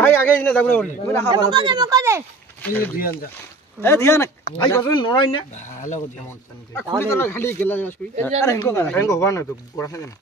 ভাই আগে যাব ধ্যান ভাই কতদিন নড়াই না ভালো ধ্যান খালি গেলা যাস কই আরে হেঙ্গো হবা না তো গোড়া থাকে না